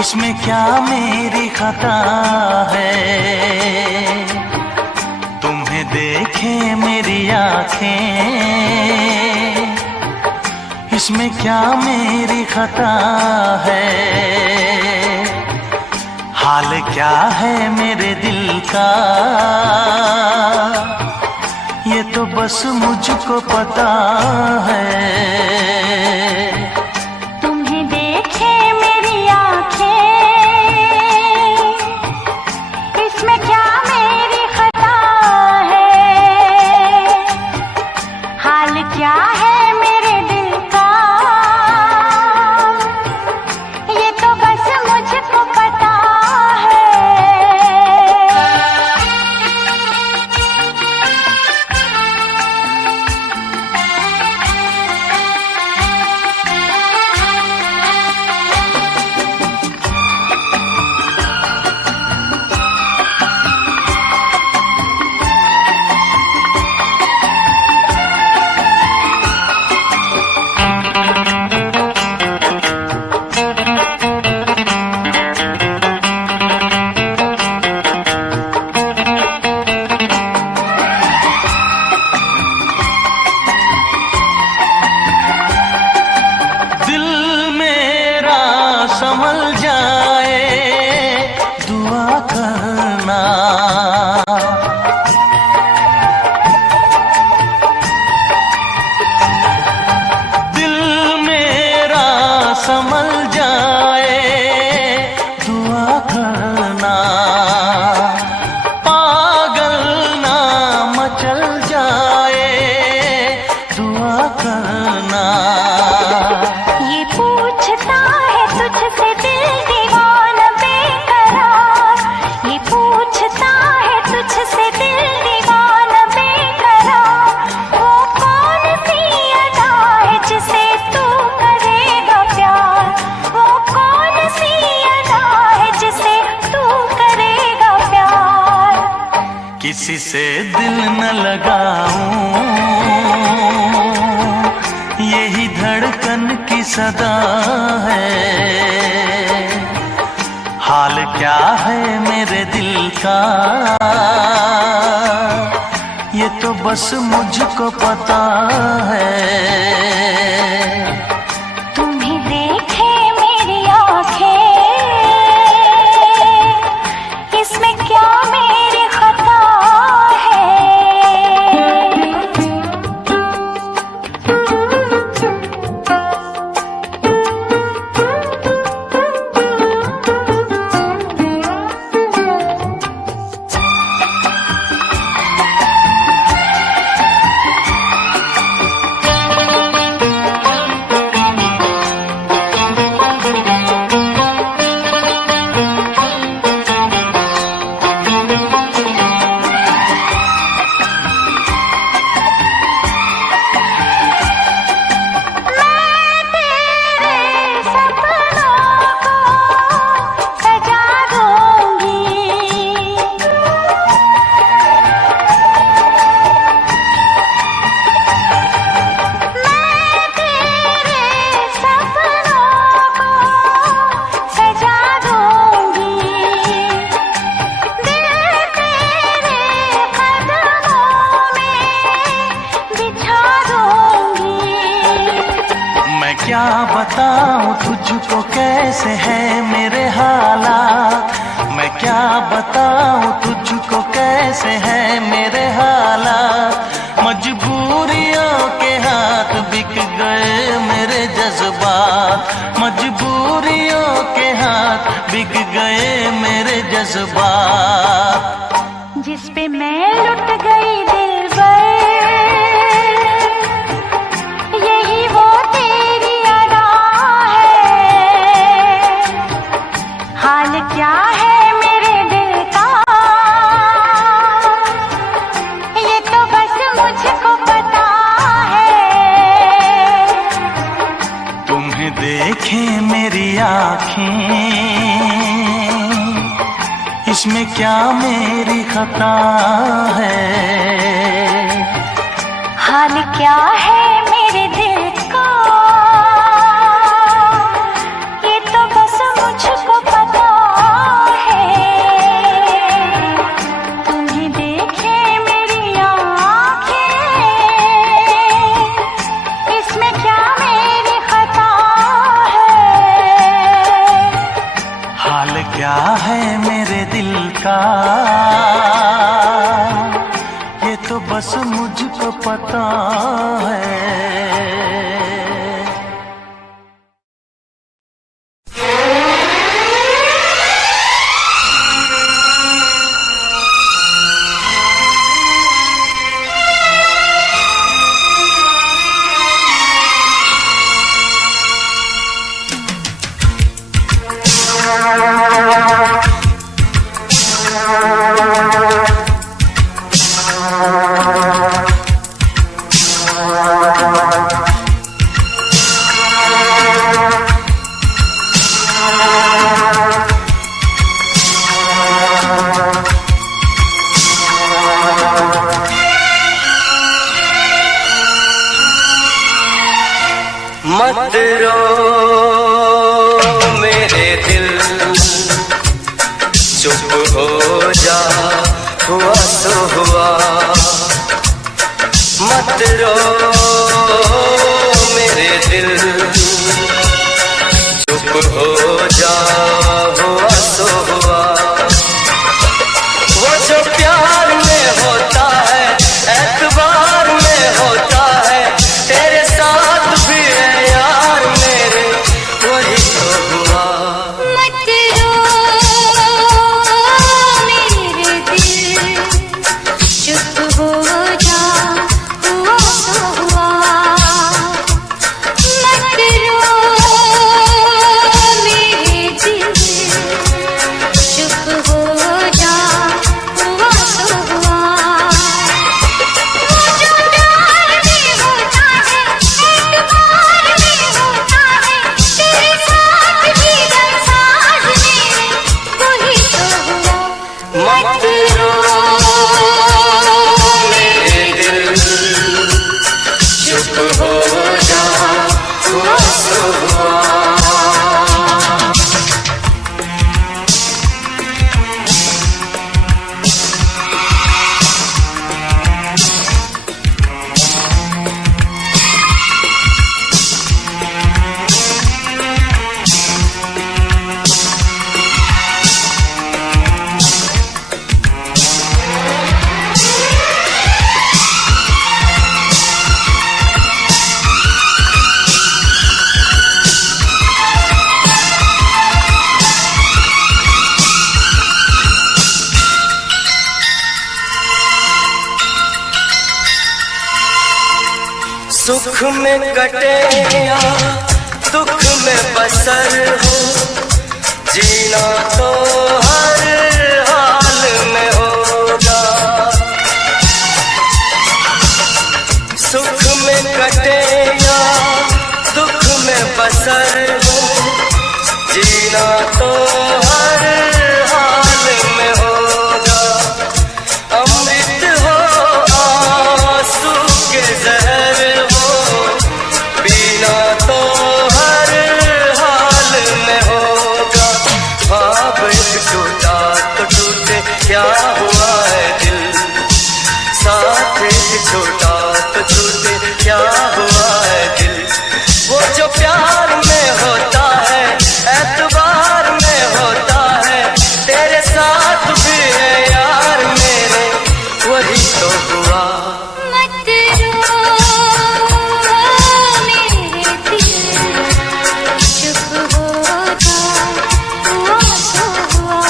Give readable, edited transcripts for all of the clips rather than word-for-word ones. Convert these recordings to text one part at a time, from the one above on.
इसमें क्या मेरी खता है, तुम्हें देखे मेरी आँखें, इसमें क्या मेरी खता है। हाल क्या है मेरे दिल का, ये तो बस मुझको पता है। तुम्हें देखे मेरी आंखें, इसमें क्या मेरी खता है? हाल क्या है मेरे दिल का, ये तो बस मुझको पता है। संभल जाए दुआ करना, दिल मेरा संभल जाए दुआ करना, पागल ना मचल जाए दुआ करना। ये पूछता है तुझसे दिल दीवाना बेकरार, ये पूछता है तुझसे दिल दीवाना बेकरार। वो कौन सी अदा है जिसे तू करेगा प्यार, वो कौन सी अदा है जिसे तू करेगा प्यार। किसी से दिल न लगाऊं, यही धड़कन की सदा है। हाल क्या है मेरे दिल का, ये तो बस मुझको पता है। तुम्हें देखे मेरी आंखें, इसमें क्या मेरी खता है? क्या बताऊं तुझको कैसे है मेरे हालात, मैं क्या बताऊं तुझको कैसे है मेरे हालात। मजबूरियों के हाथ बिक गए मेरे जज्बात, मजबूरियों के हाथ बिक गए मेरे जज्बात। जिस पे मैं लुट गई दिलबर, यही वो तेरी अदा है। हाल क्या है मेरे दिल का, ये तो बस मुझको पता है। तुम्हें देखे मेरी आँखें, इसमें क्या मेरी खता है? हाल क्या है मेरे दिल का, ये तो बस मुझको पता है। तुम्हें देखे मेरी आँखें, इसमें क्या मेरी खता है? हाल क्या है मेरे दिल का, ये तो बस मुझको पता है। मत रो मेरे दिल, चुप हो जा, हुआ सो हुआ। मत रो मेरे दिल, चुप हो जा, हुआ सो हुआ। वो जो प्यार में होता है, एतबार में होता है, तेरे साथ भी है यार मेरे, वही तो हुआ। मत रो मेरे दिल, चुप हो जा, हुआ सो हुआ। मत रो मेरे दिल, चुप हो जा, हुआ सो हुआ। वो जो प्यार में होता है, एतबार में होता है, तेरे साथ भी गमसाज मेरे, वही तो हुआ। मत रो मेरे दिल, चुप हो जा, हुआ सो हुआ। सुख में कटे या दुख में बसर हो, जीना तो हर हाल में होगा। सुख में कटे या दुख में बसर हो, जीना तो हर हाल में होगा। अमृत हो आंसू के जहर हो, पीना तो हर हाल में होगा। ख्वाब एक टूटा तो टूटे, क्या हुआ है दिल, साथ एक छोटा तो छूटे, क्या हुआ है दिल। वो जो प्यार में होता है, एतबार में होता है, तेरे साथ भी है यार मेरे, वही तो हुआ। मत रो मेरे दिल, चुप हो जा, हुआ सो हुआ।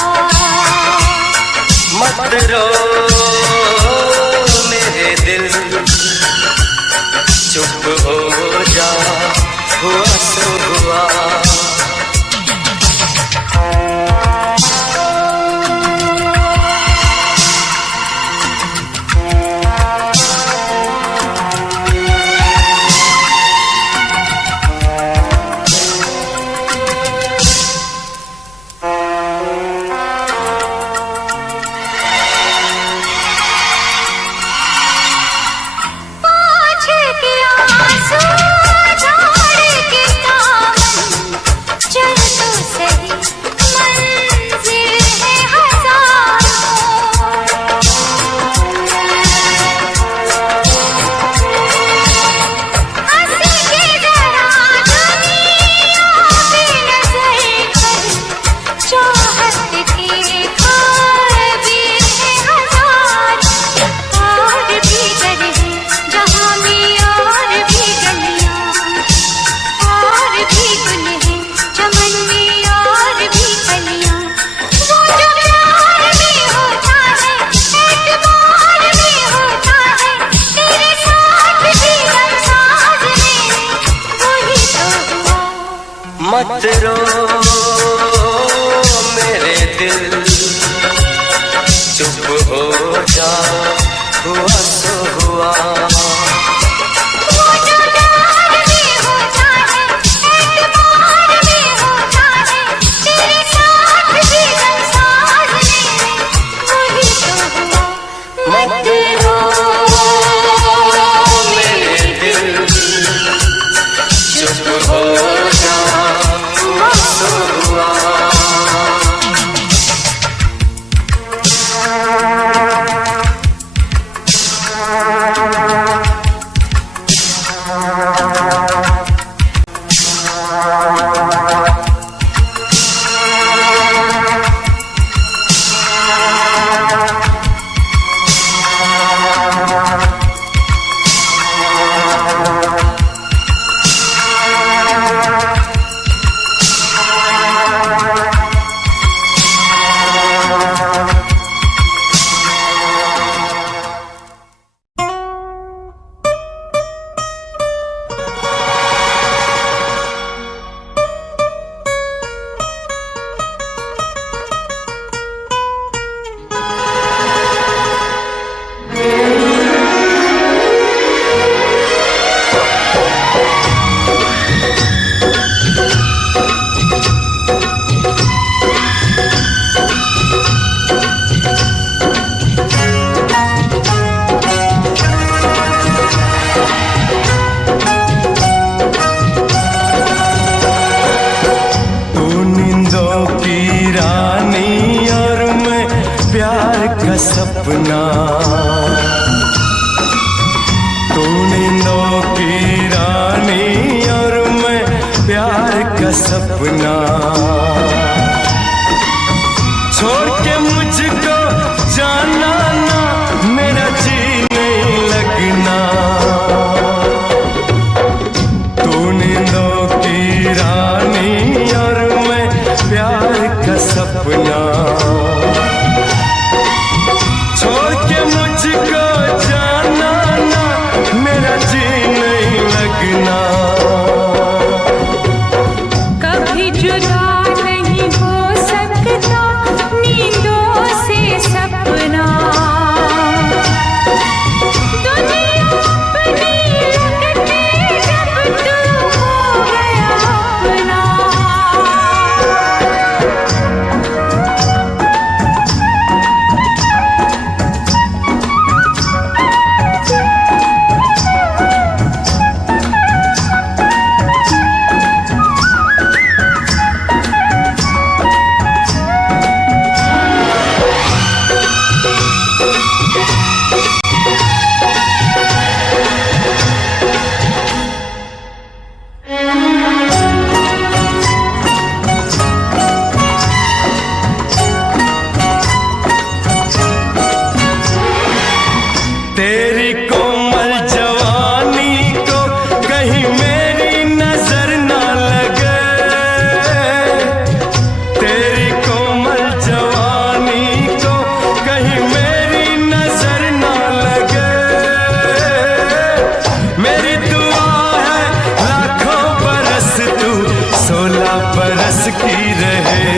मत रो मेरे दिल, चुप हो जा, हुआ सो हुआ। पाँच के आंसू झाड़ के मत रो मेरे दिल, चुप हो जा, हुआ सो हुआ। सपना तू नींदों की रानी और मैं प्यार का सपना। छोड़ के मुझको जाना ना, मेरा जी नहीं लगना। तू नींदों की रानी और मैं प्यार का सपना। छोड़ के मुझको जाना ना, मेरा जी नहीं लगना। कभी जुदा नहीं हो सकता नींदों से सपना। दुनिया अपनी लगती जब तू हो गया अपना। तेरी कोमल जवानी को कहीं मेरी नजर ना लगे। तेरी कोमल जवानी को कहीं मेरी नजर ना लगे। मेरी दुआ है लाखों बरस तू 16 बरस की रहे।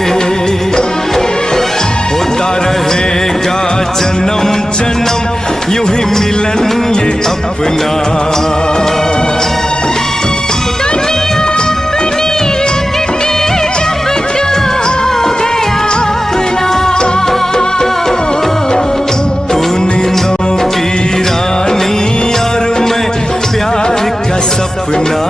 होता रहेगा जन्म जन्म यूं ही मिलन ये अपना। दुनिया अपनी लगती जब तू हो गया अपना। तू नींदों की रानी और मैं प्यार का सपना।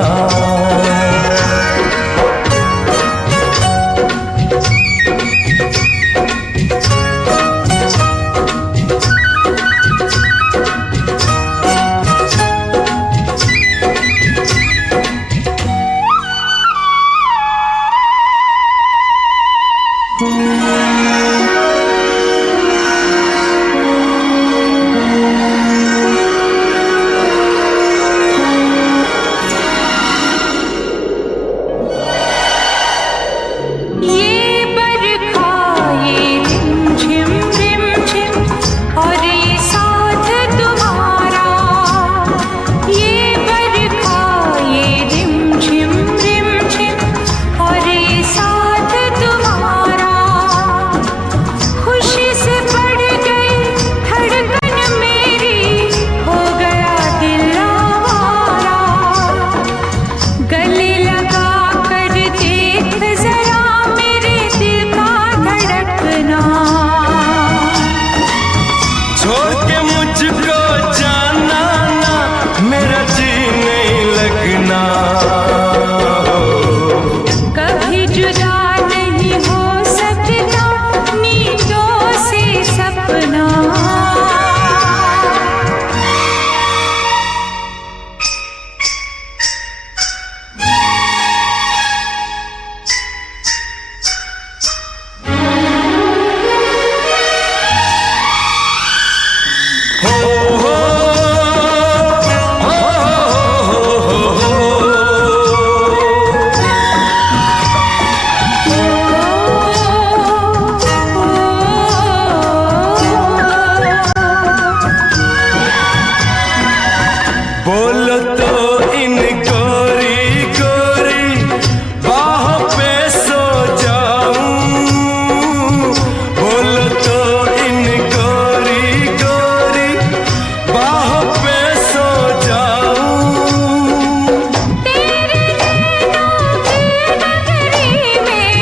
बोलो तो इन गोरी गोरी बाहों पे सो जाऊं, बोलो तो इन गोरी गोरी बाहों पे सो जाऊं। तेरे नैनों की नगरी में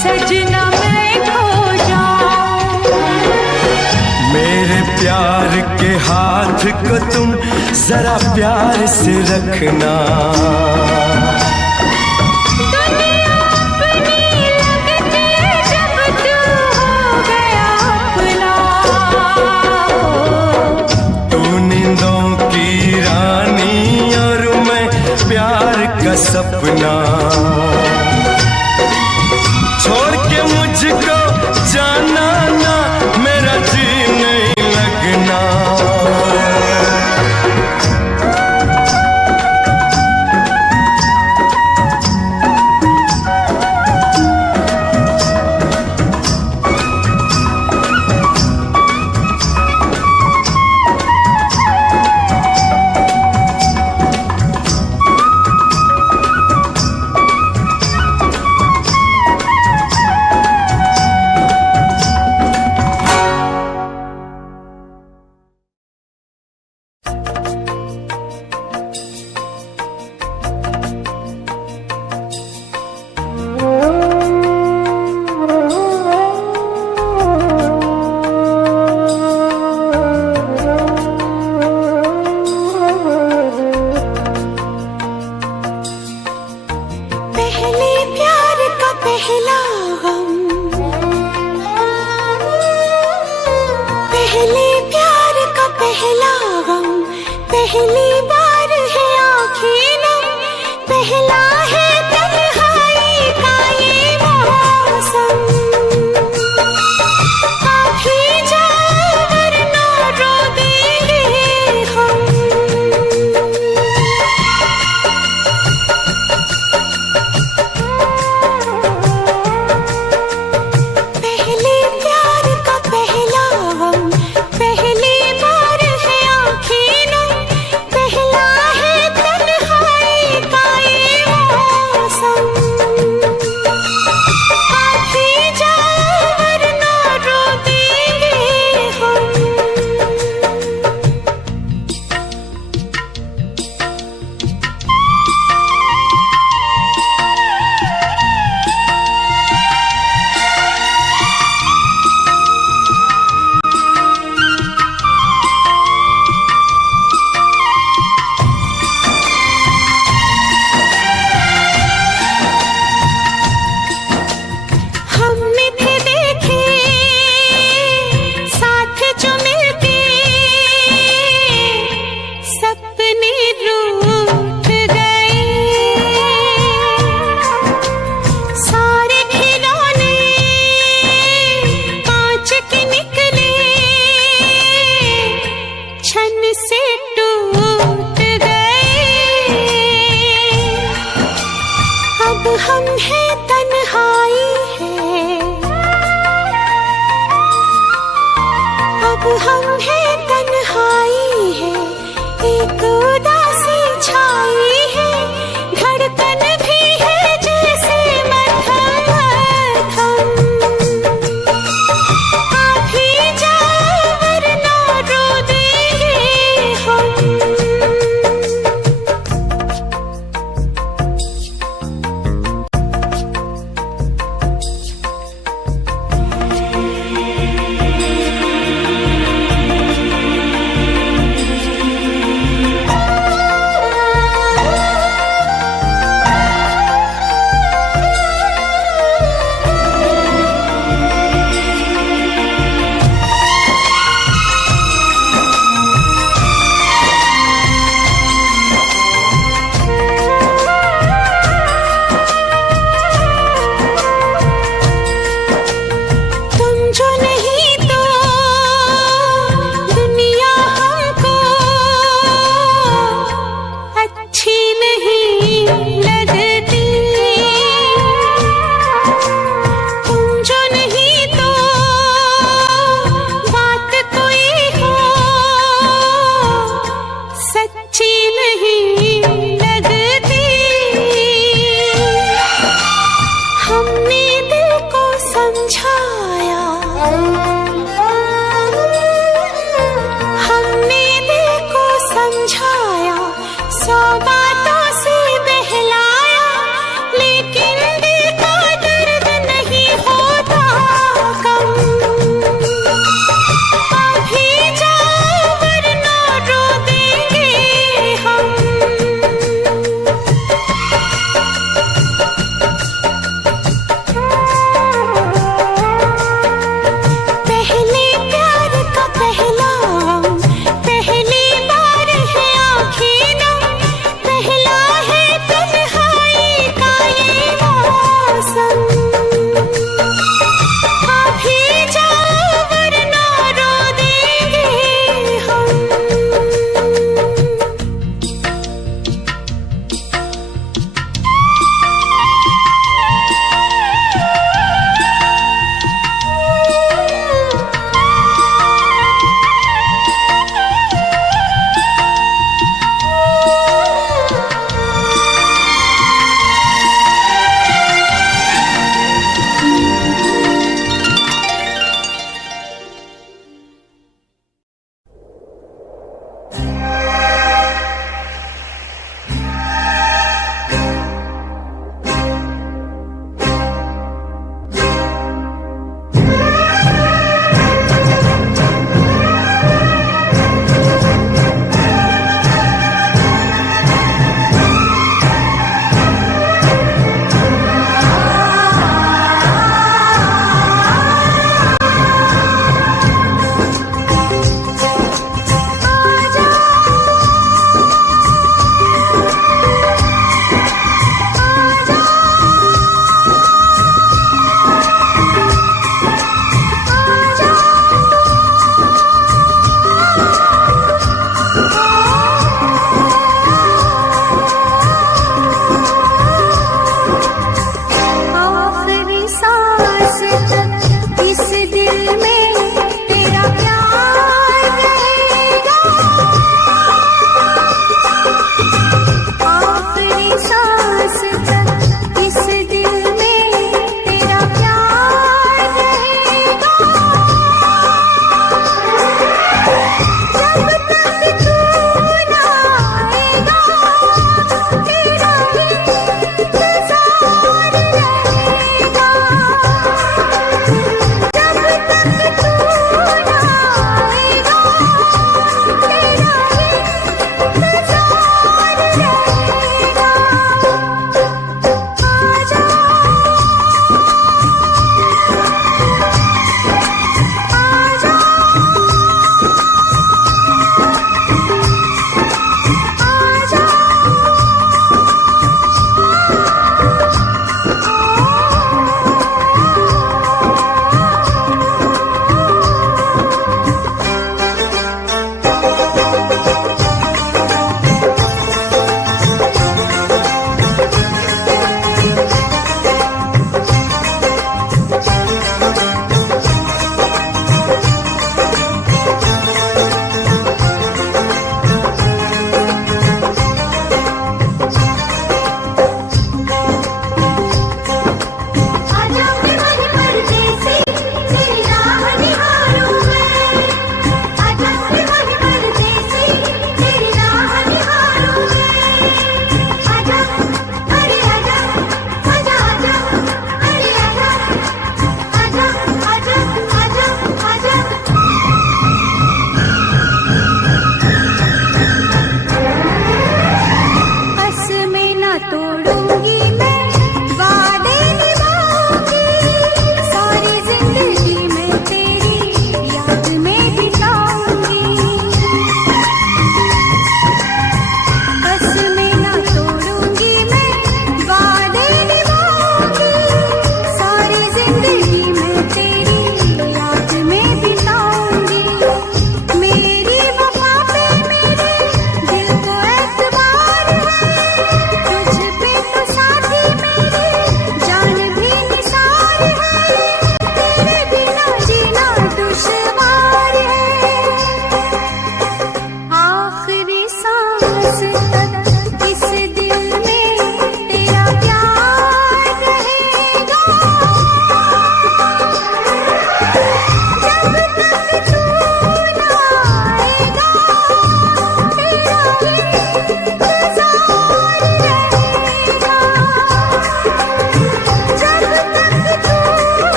सजना मैं खो जाऊं। मेरे प्यार के हाथ को तुम जरा प्यार से रखना, दुनिया अपनी लगती जब तू हो गया अपना। तू नींदों की रानी और मैं प्यार का सपना। छोड़ के मुझको जाना ना, मेरा जी नहीं लगना।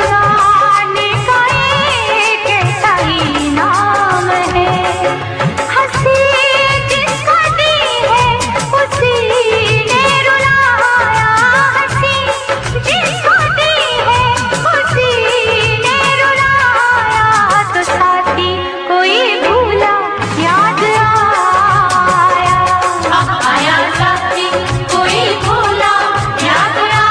रुलाने का एक ऐसा ही नाम है। हंसी जिसको दी है उसी ने रुलाया, हंसी जिसको दी है उसी ने रुलाया। तो साथी कोई भूला याद आया साथी कोई भूला याद आया।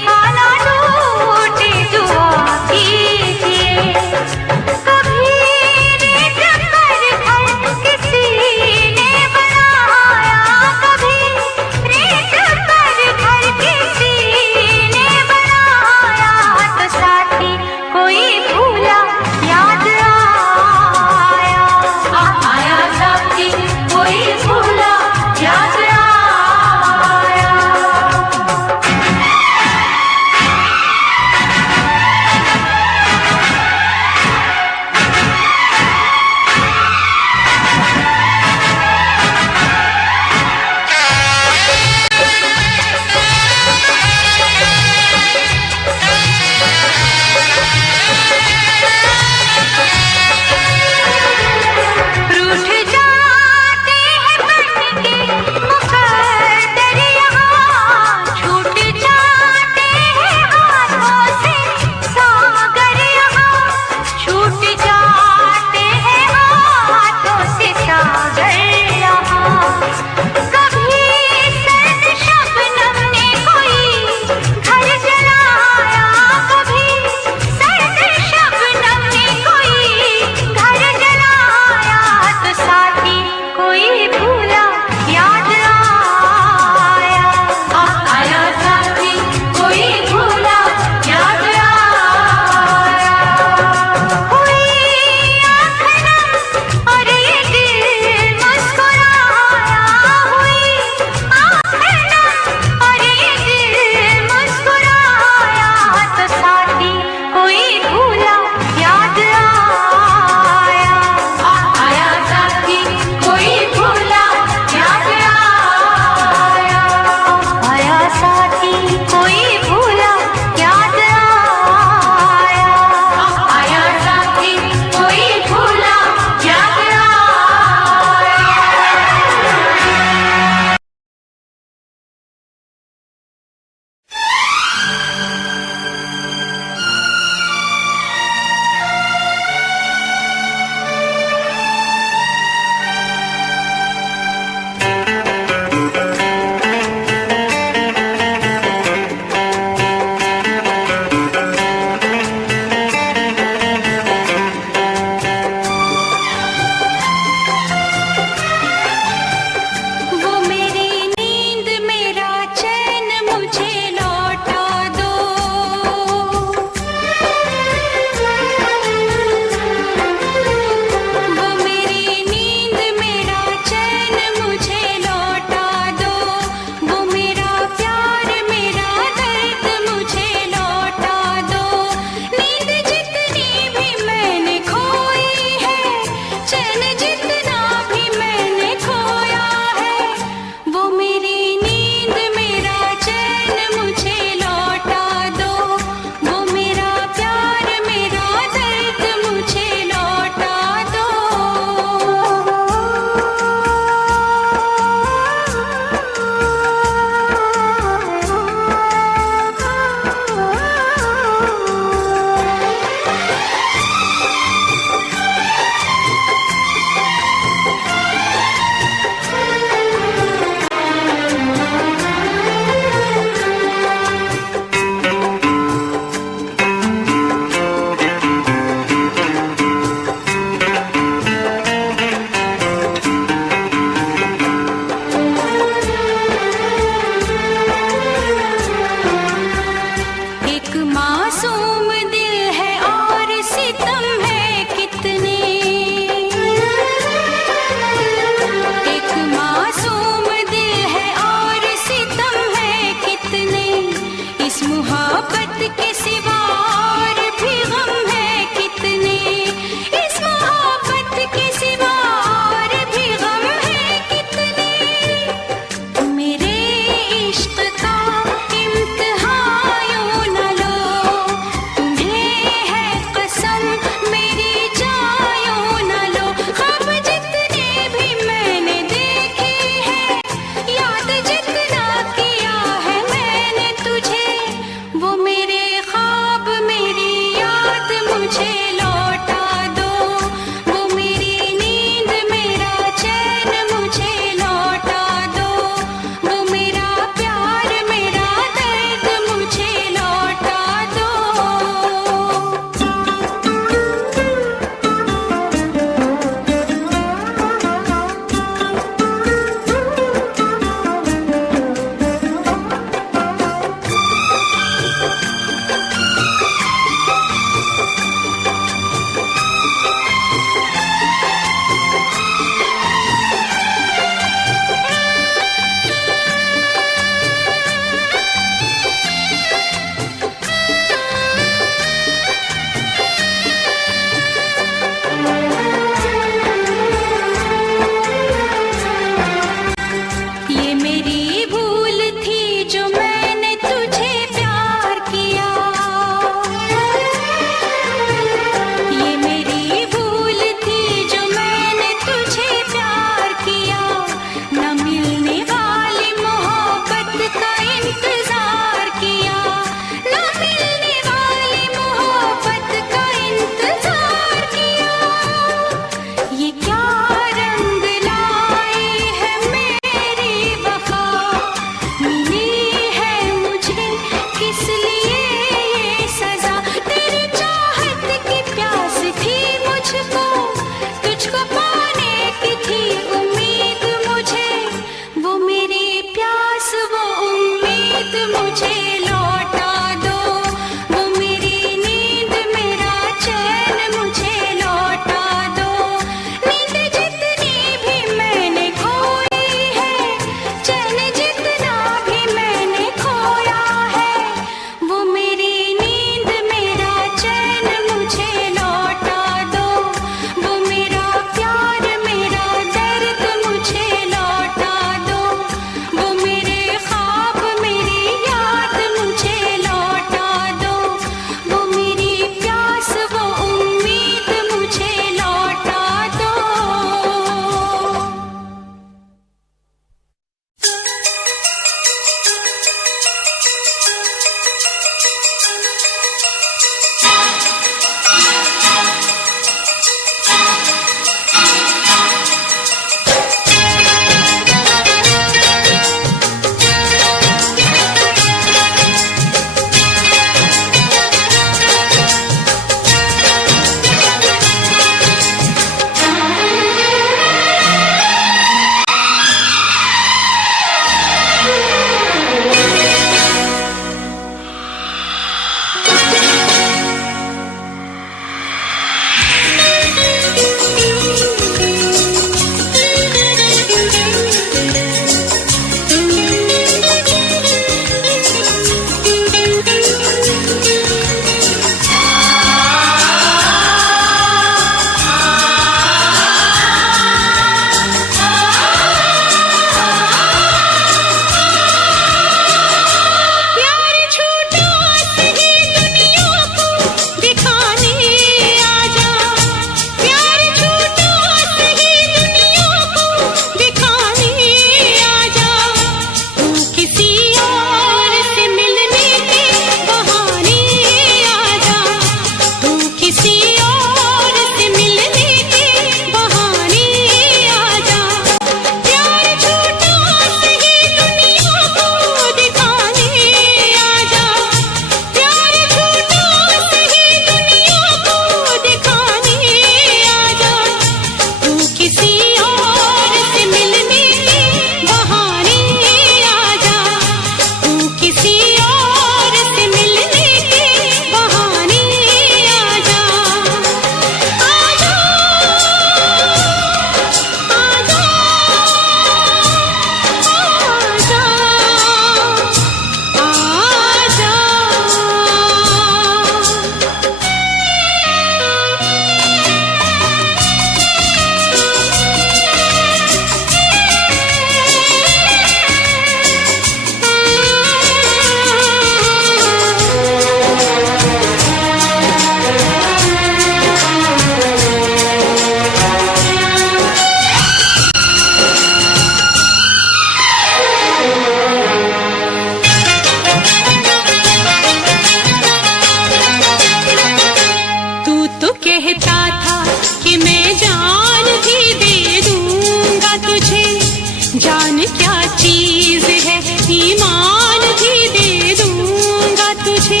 जान क्या चीज है, ईमान भी दे दूंगा तुझे।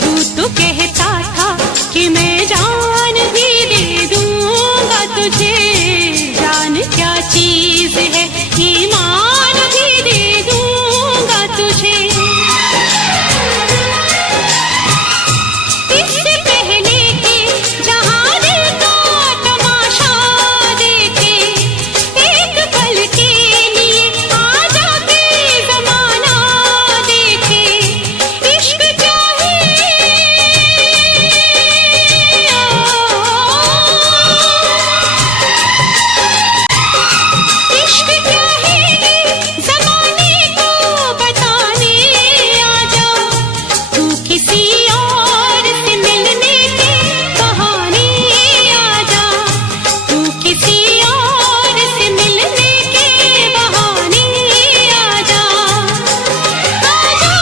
तू तो कहता था कि मैं जान भी दे दूंगा तुझे। जान क्या चीज है, ईमान भी दे दूंगा तुझे। इससे पहले कि जहां दिल का तमाशा देखे, एक पल के लिए आजा के जमाना देखे। इश्क चाहे इश्क चाहे जमाने को बताने आजा। तू किसी और से मिलने के बहाने आजा। तू किसी और से मिलने के बहाने आजा। आजा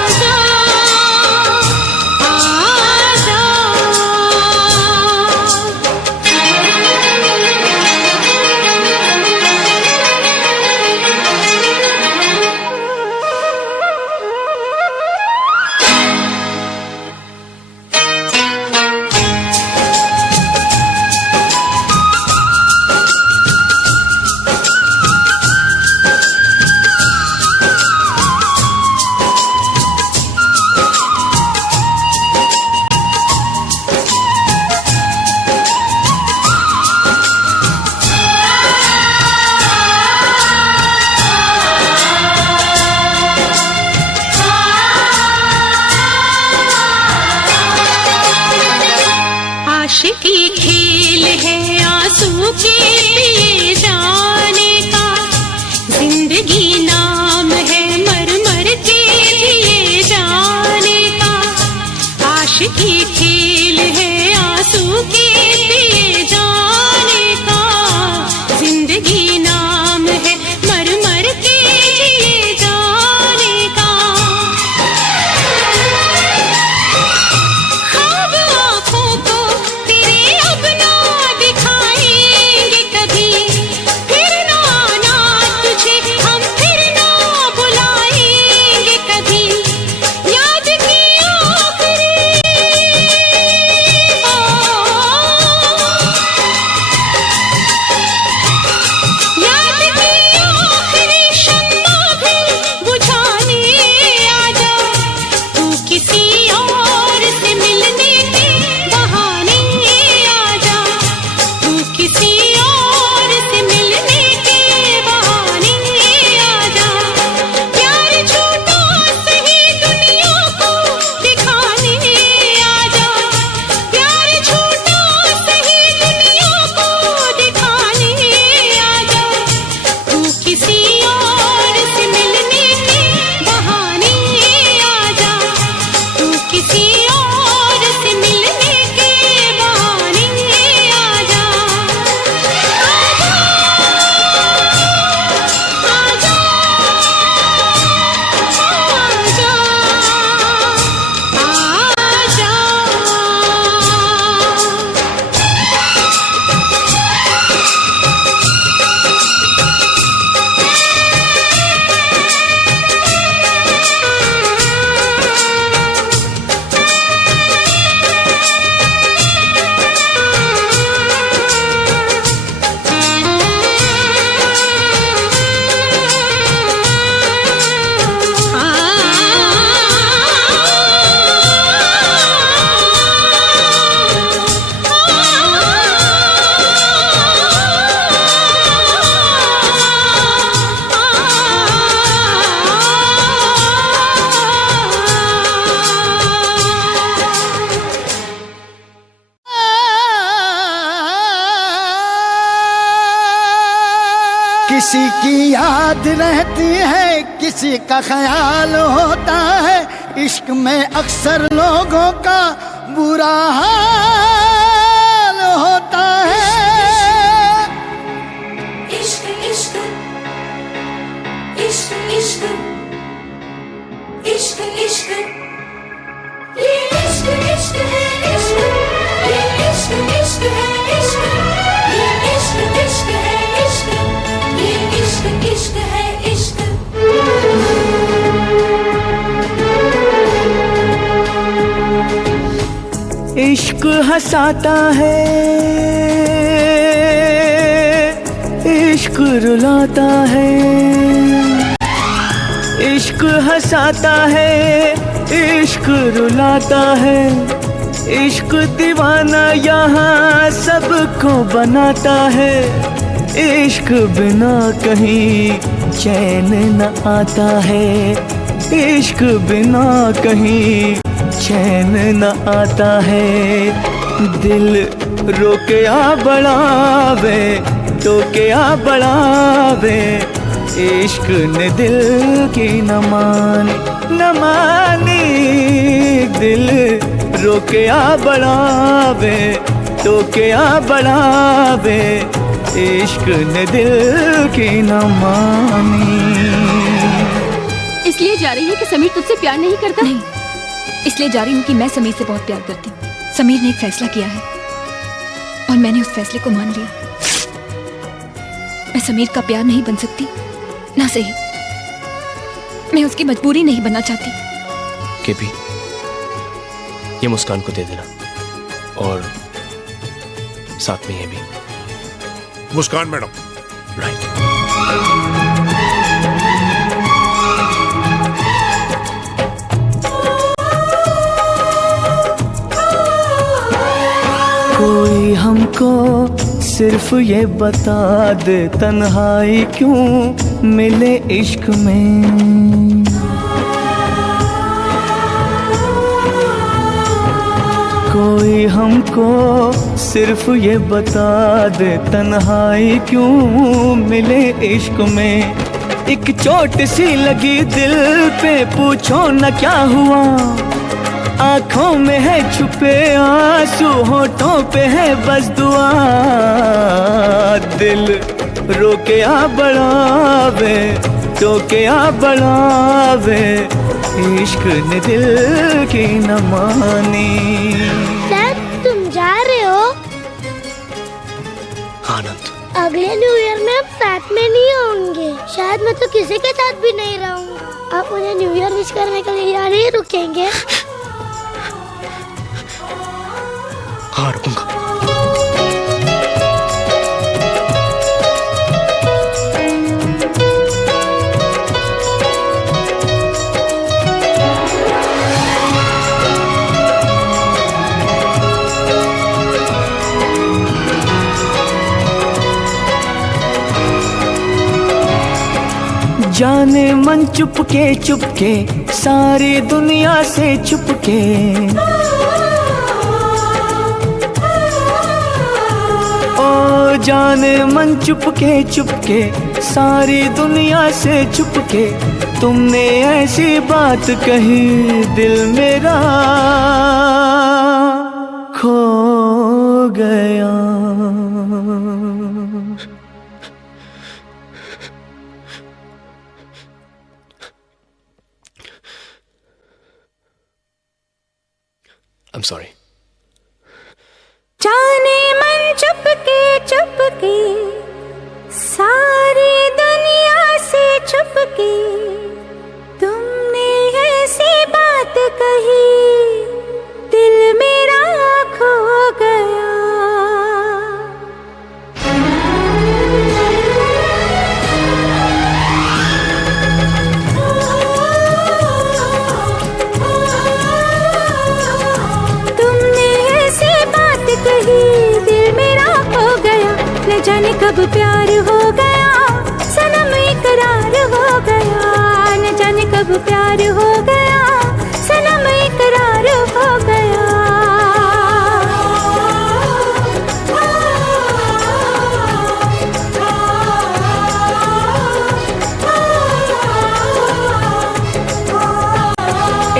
आजा आशिकी खेल है आंसू के पिए जाने का। जिंदगी नाम है मर मर के जिए जाने का। आशिकी खेल है आंसू के पिए जाने का। जिंदगी नाम है मर मर के जिए जाने का। ख्वाब आँखों को तेरे अब ना दिखाएंगे कभी। फिर ना आना तुझे हम फिर ना बुलाएंगे कभी। याद की आखिरी याद की आखिरी शम्मा भी बुझाने आजा। तू किसी और से मिलने के बहाने आजा। तू किसी और से मिलने के बहाने आजा। प्यार झूठा सही दुनिया को दिखाने आजा। प्यार झूठा सही दुनिया को दिखाने आजा। तू किसी और से मिलने के बहाने आजा। तू किसी और से मिलने के बहाने आजा। आजा आजा आजा किसी की याद रहती है, किसी का ख्याल होता है। इश्क में अक्सर लोगों का बुरा हाल होता है। इश्क इश्क इश्क इश्क इश्क इश्क ये इश्क इश्क है इश्क ये इश्क इश्क हंसाता है, इश्क रुलाता है, इश्क हंसाता है, इश्क रुलाता है, इश्क दीवाना यहाँ सबको बनाता है। इश्क बिना कहीं चैन न आता है, इश्क बिना कहीं चैन न आता है। दिल रोके आ बढ़ावे, टोके आ बढ़ावे, इश्क ने दिल की न मानी, दिल रोके आ बढ़ावे, टोके आ बढ़ावे, इश्क ने दिल की न मानी। इसलिए जा रही है कि समीर तुझसे प्यार नहीं करता? नहीं, इसलिए जा रही हूँ कि मैं समीर से बहुत प्यार करती हूँ। समीर ने एक फैसला किया है और मैंने उस फैसले को मान लिया। मैं समीर का प्यार नहीं बन सकती, ना सही मैं उसकी मजबूरी नहीं बनना चाहती। केपी, ये मुस्कान को दे देना और साथ में ये भी। मुस्कान मैडम। राइट। कोई हमको सिर्फ ये बता दे तन्हाई क्यों मिले इश्क में। कोई हमको सिर्फ ये बता दे तन्हाई क्यों मिले इश्क में। एक चोट सी लगी दिल पे, पूछो न क्या हुआ। आँखों में है छुपे आंसू, होठों पे है बस दुआ। दिल रोके आ बढ़ावे, टोके आ बढ़ावे, इश्क ने दिल की न मानी। सर, तुम जा रहे हो? आनंद, अगले न्यू ईयर में हम साथ में नहीं होंगे। शायद मैं तो किसी के साथ भी नहीं रहूंगा। आप मुझे न्यू ईयर विश करने के लिए यहाँ नहीं रुकेंगे? हाँ, रुकूंगा। जाने मन चुपके चुपके सारी दुनिया से चुपके। ओ जाने मन चुपके चुपके सारी दुनिया से चुपके। तुमने ऐसी बात कही दिल मेरा खो गया। I'm sorry. जाने मन चुपके चुपके सारी दुनिया से चुपके। तुमने ऐसी बात कही दिल मेरा खो गया। दिल मेरा खो गया, न जाने कब प्यार हो गया, सनम इकरार हो गया। न जाने कब प्यार हो गया, सनम इकरार हो गया।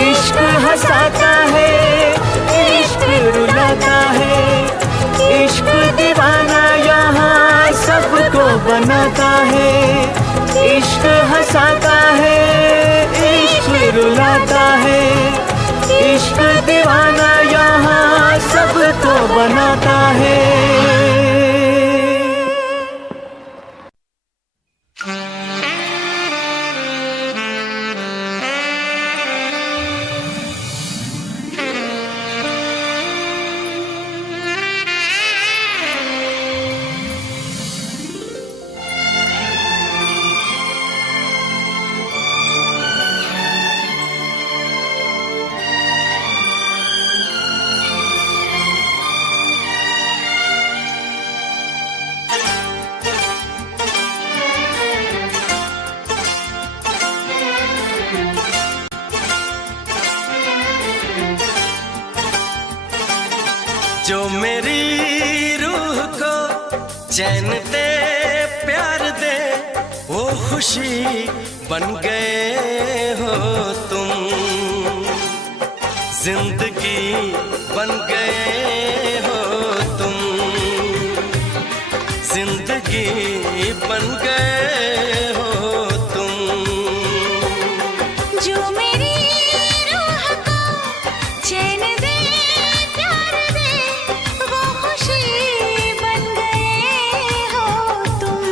इश्क हंसाता है, इश्क रुलाता है, इश्क दीवाना यहाँ सबको बनाता है। इश्क हंसाता है, इश्क रुलाता है, इश्क दीवाना यहाँ सबको बनाता है। चैन दे प्यार दे वो खुशी बन गए हो तुम, जिंदगी बन गए हो तुम, जिंदगी बन गए हो तुम। जो मेरी रूह को चैन दे प्यार दे वो खुशी बन गए हो तुम,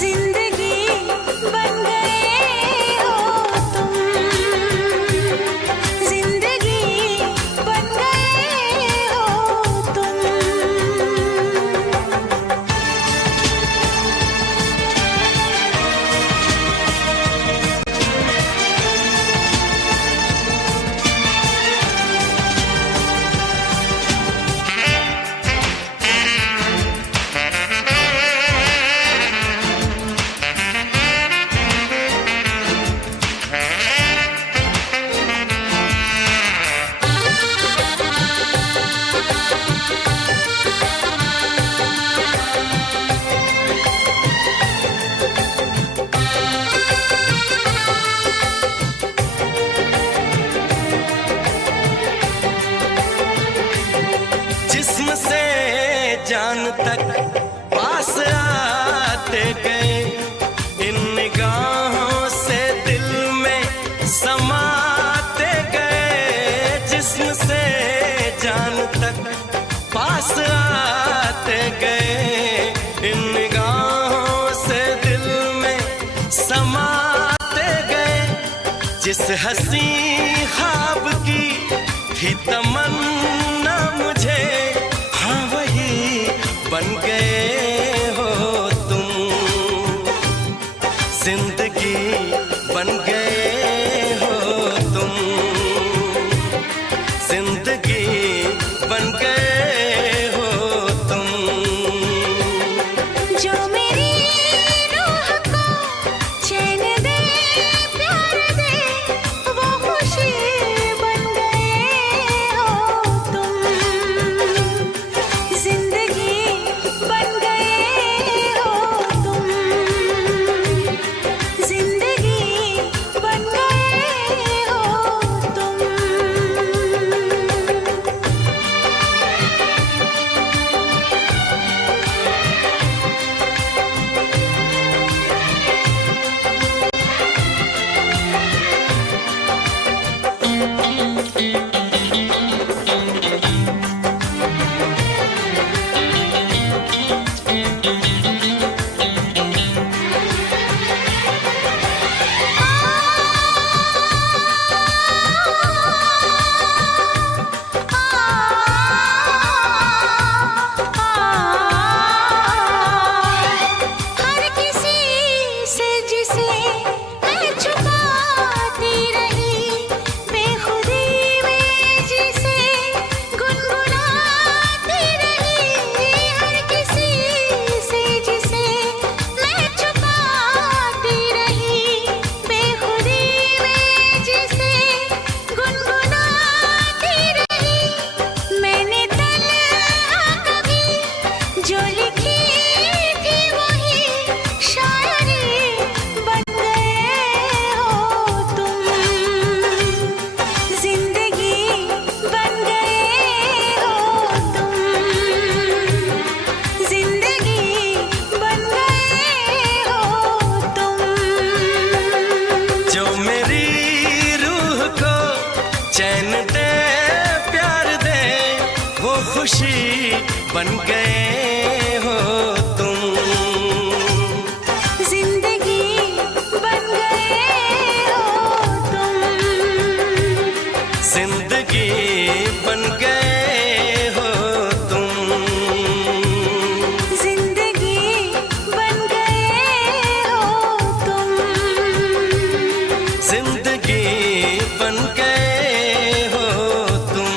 जिंदगी बन गए हो तुम, जिंदगी बन गए हो तुम। जिस्म से जान तक पास आते गए, इन निगाहों से दिल में समाते गए। जिस्म से जान तक पास आते गए, इन निगाहों से दिल में समाते गए। जिस हंसी ख्वाब की थी तमन्ना मुझे, हाँ वही बन गए हो तुम, जिंदगी बन गए हो तुम, जिंदगी बन गए हो तुम। जो मेरी रूह को चैन दे प्यार दे वो खुशी बन गए हो तुम, जिंदगी बन गए हो तुम, जिंदगी बन गए हो तुम। हर किसी से जिसे मैं छुपाती रही, बेखुदी में जिसे गुनगुनाती रही। हर किसी से जिसे मैं छुपाती रही, बेखुदी में जिसे गुनगुनाती रही। मैंने तन्हा कभी जो लिखी थी वही शायरी बन गए हो तुम, जिंदगी बन गए हो तुम, जिंदगी बन गए हो तुम। जो मेरी रूह को चैन दे प्यार दे वो खुशी बन गए हो तुम, जिंदगी बन गए हो तुम, जिंदगी बन गए हो तुम, जिंदगी बन गए हो तुम, जिंदगी बन गए हो तुम।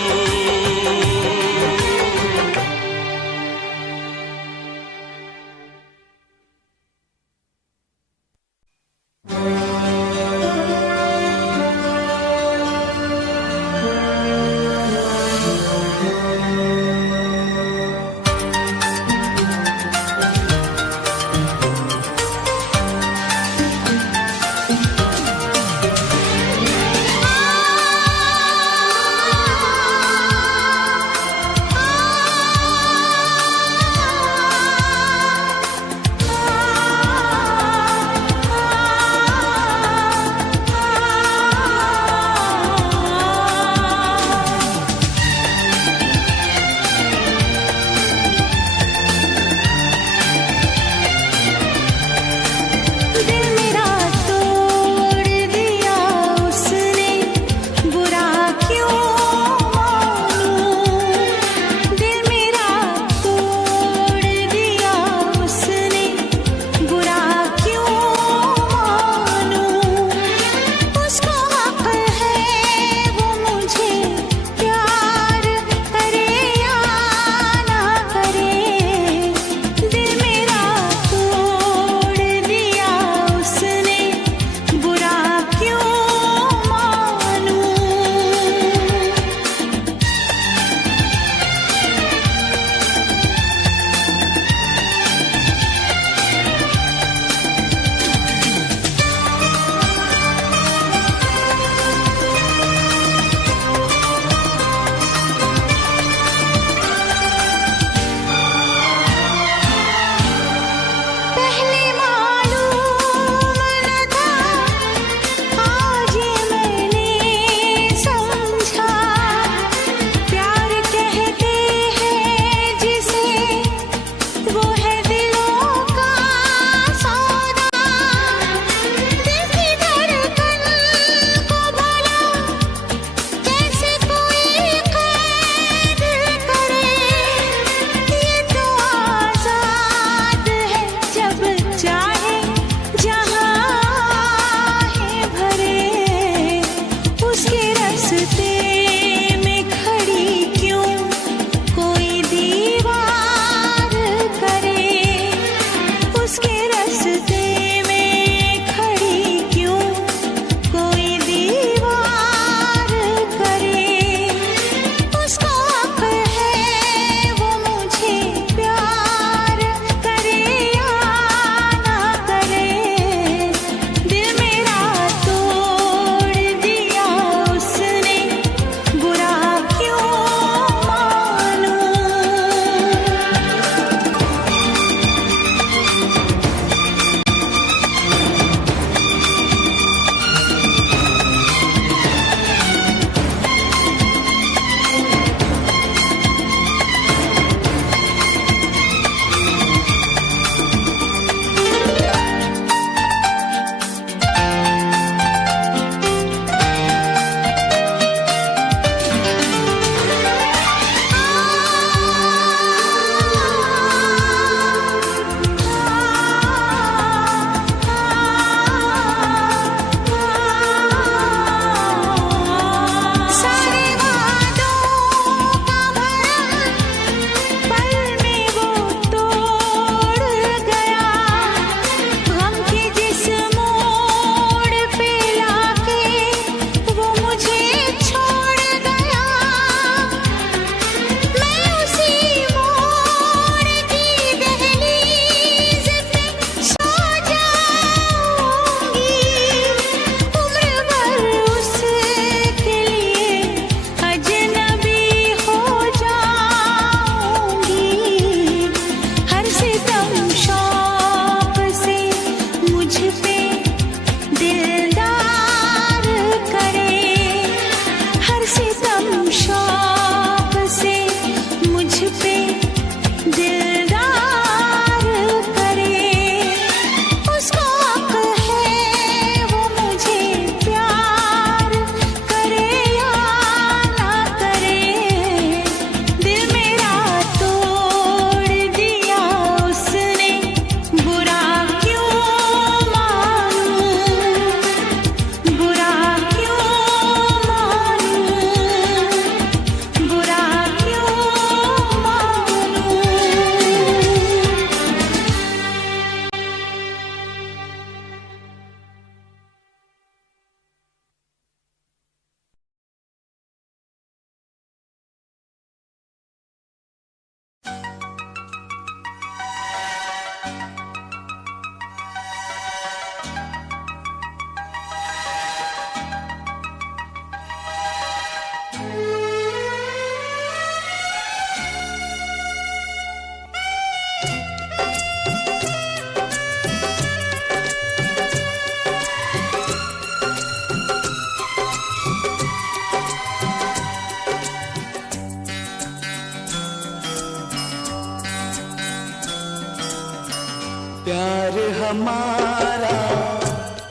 प्यार हमारा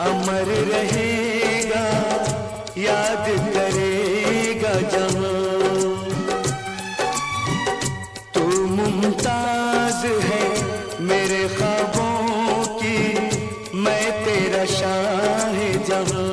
अमर रहेगा, याद करेगा जहां। तू मुमताज है मेरे ख्वाबों की, मैं तेरा शाह जहां।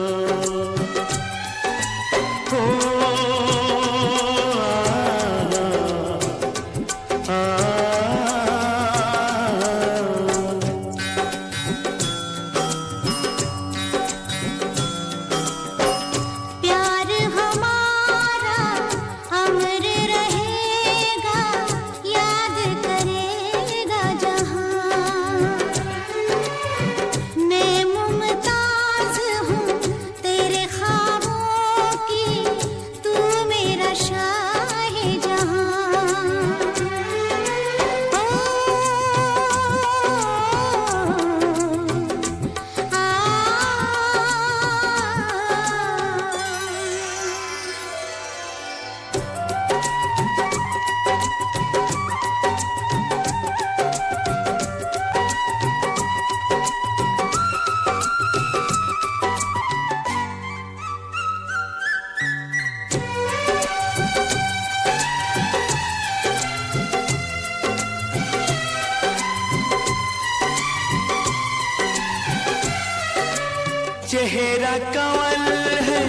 चेहरा कंवल है,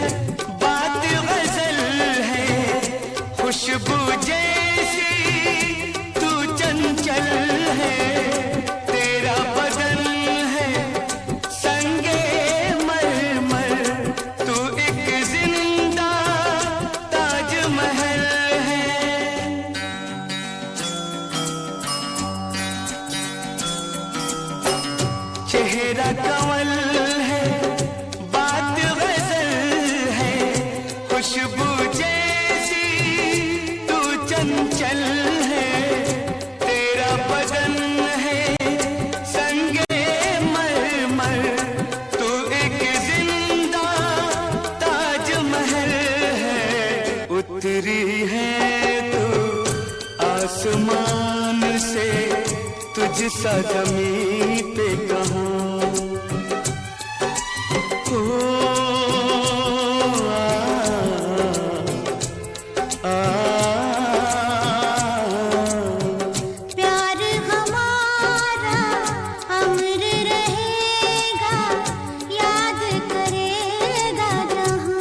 बात गजल है, खुशबू जैसी तू चंचल है। तेरा बदन है संगे मरमर, तू एक जिंदा ताजमहल है। चेहरा कंवल है, खुशबू जैसी तू चंचल है। तेरा बदन है संगे मरमर, तू एक जिंदा ताजमहल है। उतरी है तू आसमान से, तुझसा ज़मीं पे कहाँ। प्यार हमारा अमर रहेगा, याद करेगा जहां।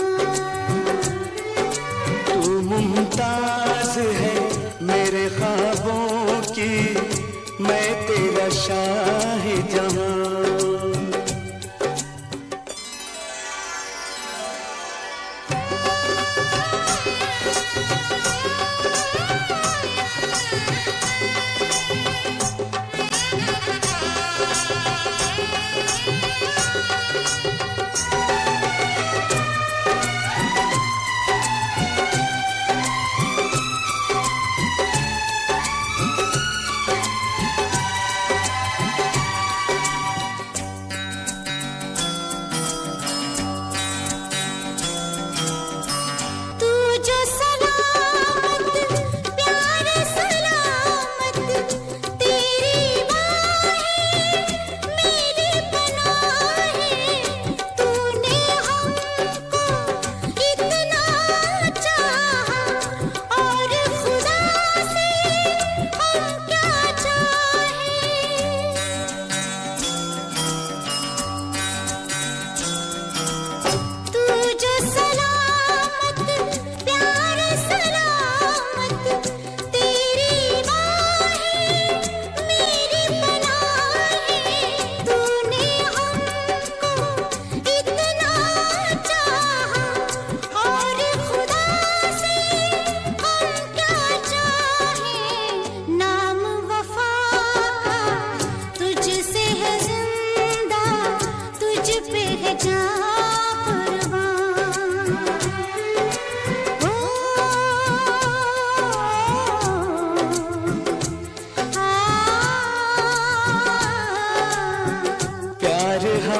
तू मुमताज है मेरे ख्वाबों की, मैं तेरा शाह जहां।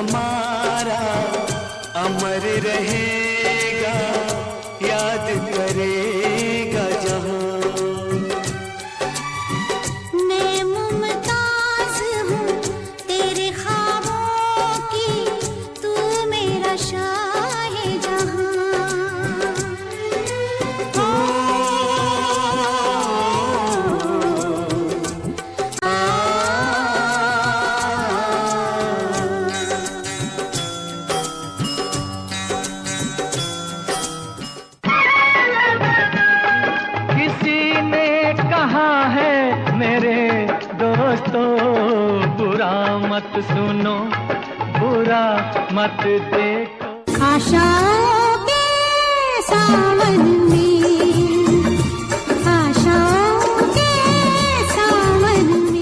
हमारा अमर रहेगा, याद करेगा जहां। मैं मुमताज हूँ तेरे ख्वाबों की, तू मेरा शाहे जहां। किसी ने कहा है मेरे दोस्तों, बुरा मत सुनो, बुरा मत देखो। आशाओं के सावन में, आशाओं के सावन में।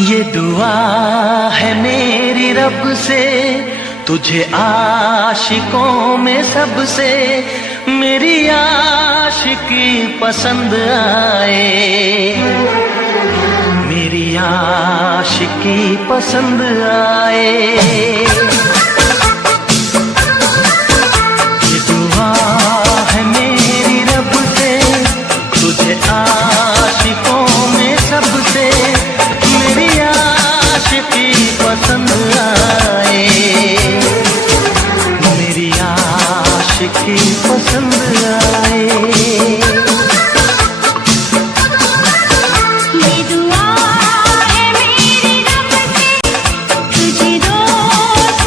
ये दुआ है मेरी रब से, तुझे आशिकों में सबसे मेरी आशिकी पसंद आए, मेरी आशिकी पसंद आए। ये दुआ है मेरी रब से, तुझे आशिकों में सबसे मेरी आशिकी पसंद आए, मेरी आशिकी पसंद आए। ये दुआ है मेरी रब से, तुझे दोस्त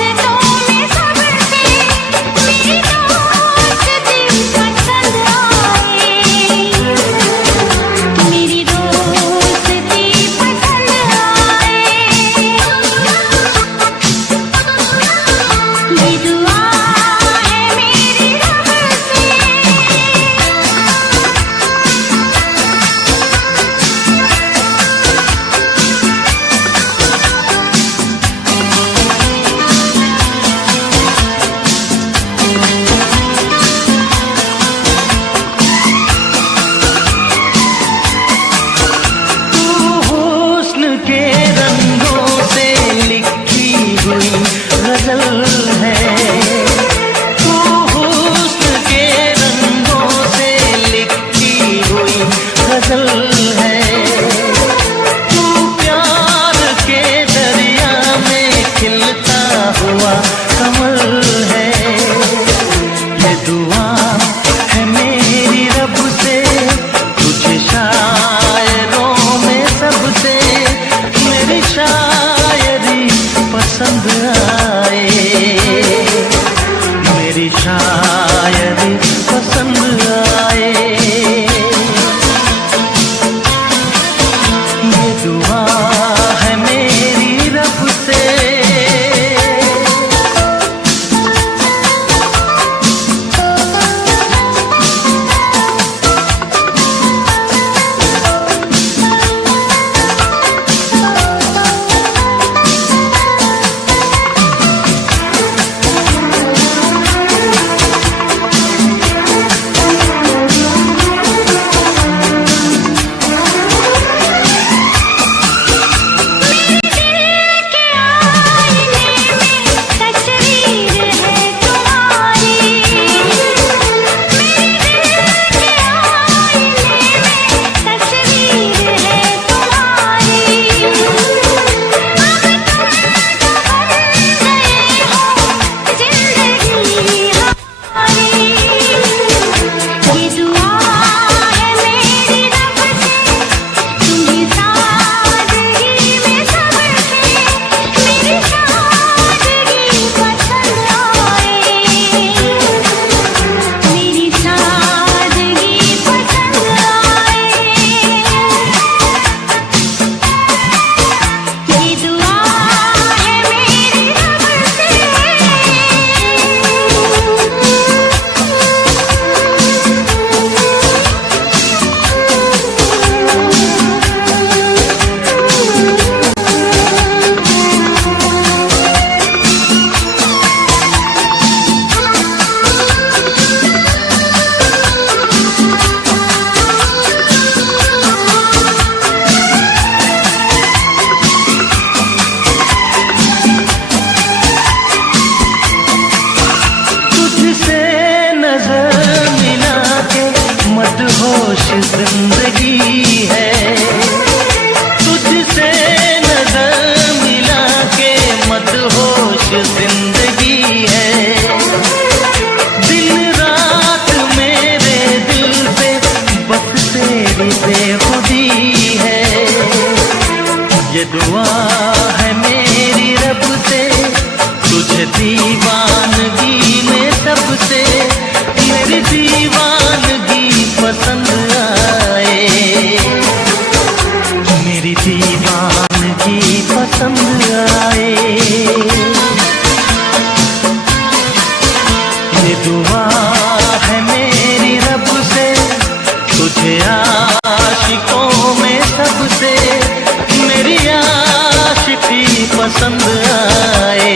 पसंद आए,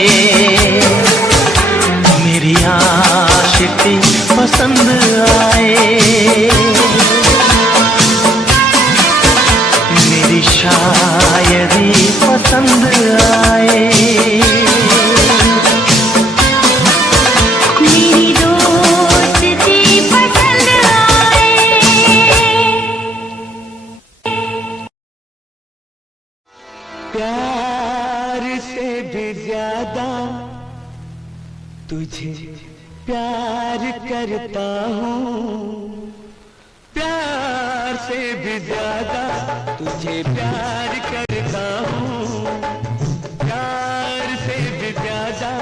मेरी आशिकी पसंद आए, मेरी शायरी पसंद आए, मेरी दोस्ती पसंद आए। प्यार से भी ज्यादा तुझे प्यार करता हूँ, प्यार से भी ज्यादा तुझे प्यार करता हूँ, प्यार से भी ज्यादा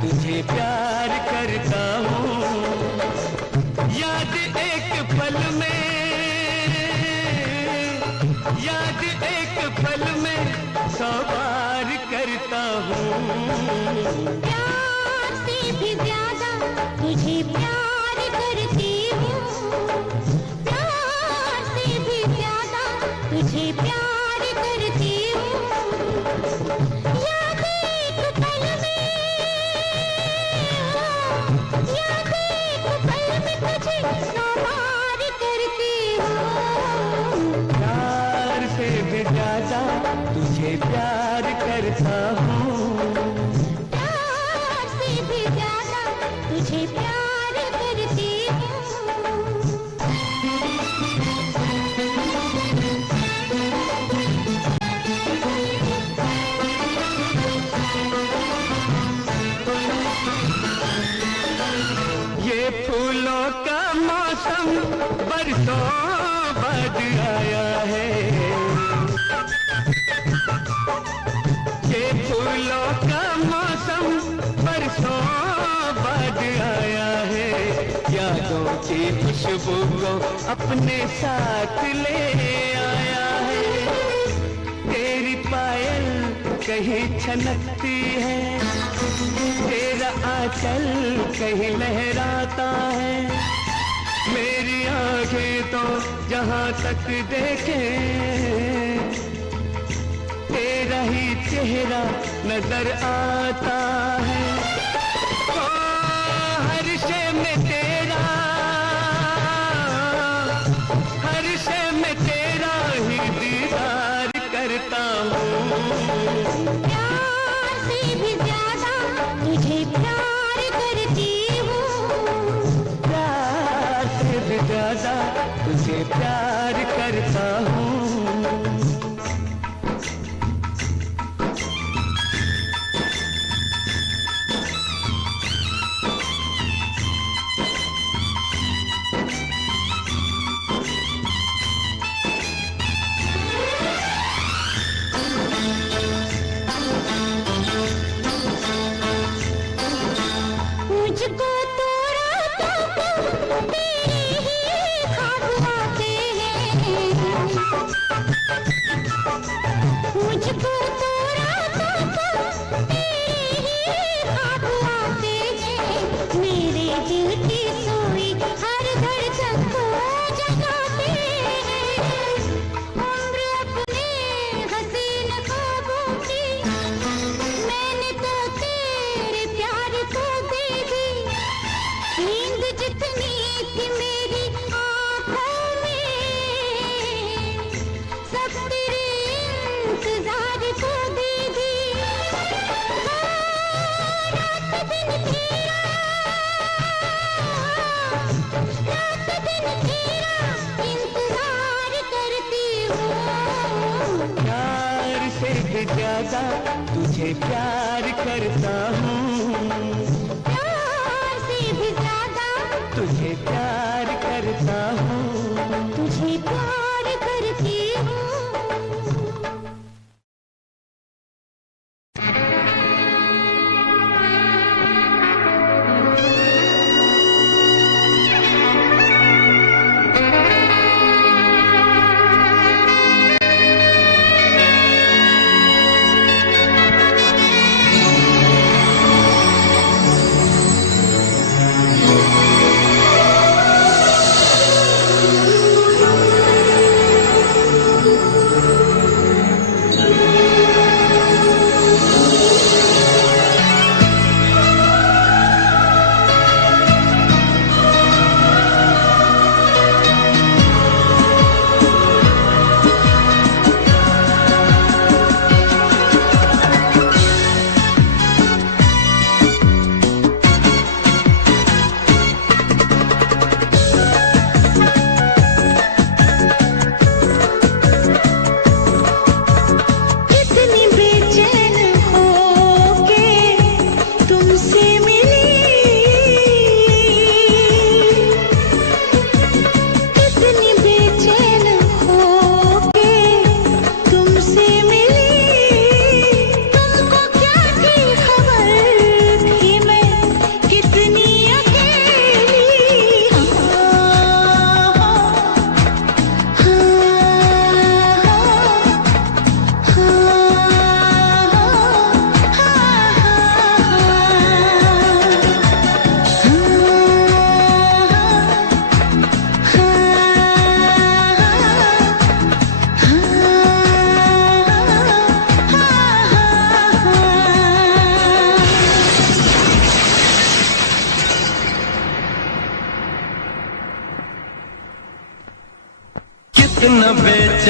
तुझे प्यार करता हूँ। याद एक पल में, याद एक पल में 100 बार करता हूँ। प्यार से भी ज्यादा तुझे प्यार करती हूँ, प्यार से भी ज्यादा तुझे प्यार करती हूँ। याद एक पल में, याद एक पल में तुझे 100 बार करती हूँ। प्यार से भी ज्यादा तुझे प्यार करता हूँ, प्यार से भी ज्यादा तुझे प्यार करती हूँ। ये फूलों का मौसम बरसों बाद आया है, ये फूलों का मौसम बरसों बाद आया है। यादों की खुशबू को अपने साथ ले आया है। तेरी पायल कहीं छनकती है, तेरा आंचल कहीं लहराता है। मेरी आंखें तो जहां तक देखे तेरा ही चेहरा नजर आता है। ओ हर शे में तेरा, हर शे में तेरा ही दीदार करता हूँ। प्यार से भी ज्यादा तुझे प्यार करती हूँ, प्यार से भी ज्यादा तुझे प्यार करता हूँ। मुझको तो रातों को तेरे ही ख्वाब आते हैं, मुझको तो रातों को तेरे ही ख्वाब आते हैं। मेरे दिल की सोई हर धड़कन को जगाते हैं। उम्र अपने हसीन ख्वाबों की मैंने तो तेरे प्यार को दे दी। नींद जितनी थी मेरी आँखों में सब तेरे इंतजार को दे दी। रात दिन तेरा, रात दिन तेरा इंतजार करती हूँ। प्यार से भी ज्यादा तुझे प्यार करता हूँ, प्यार से भी ज्यादा तुझे प्यार करता हूँ। तुझे प्यार करती हूँ।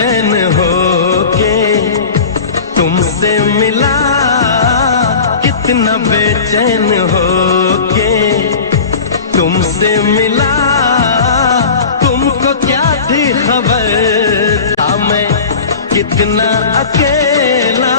बेचैन हो के तुमसे मिला, कितना बेचैन हो के तुमसे मिला। तुमको क्या थी खबर था मैं कितना अकेला।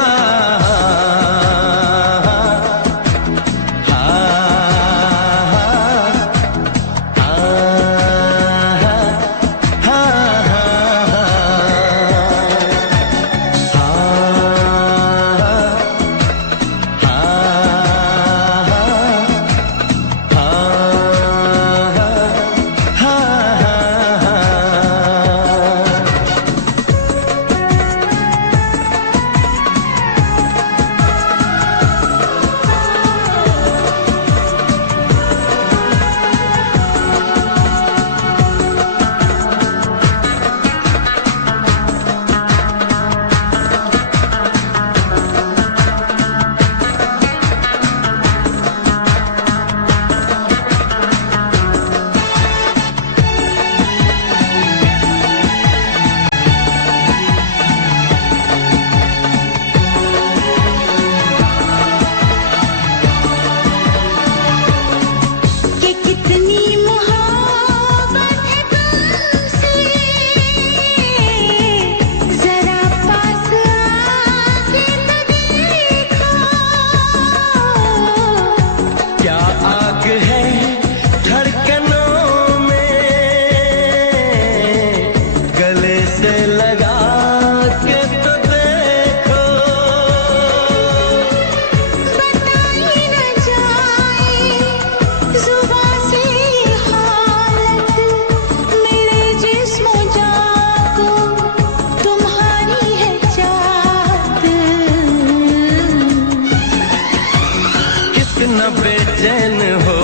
बेचैन हो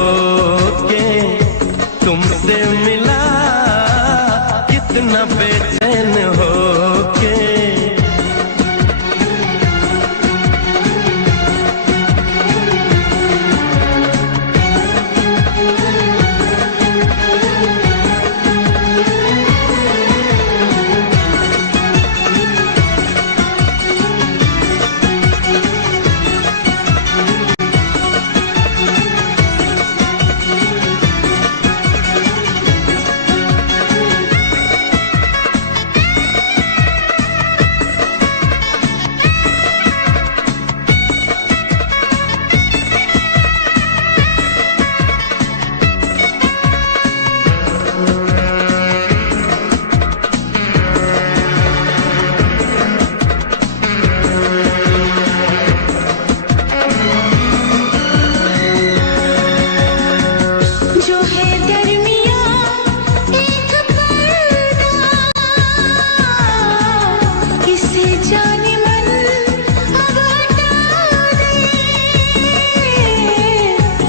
के तुमसे मिला, कितना बेचैन हो के।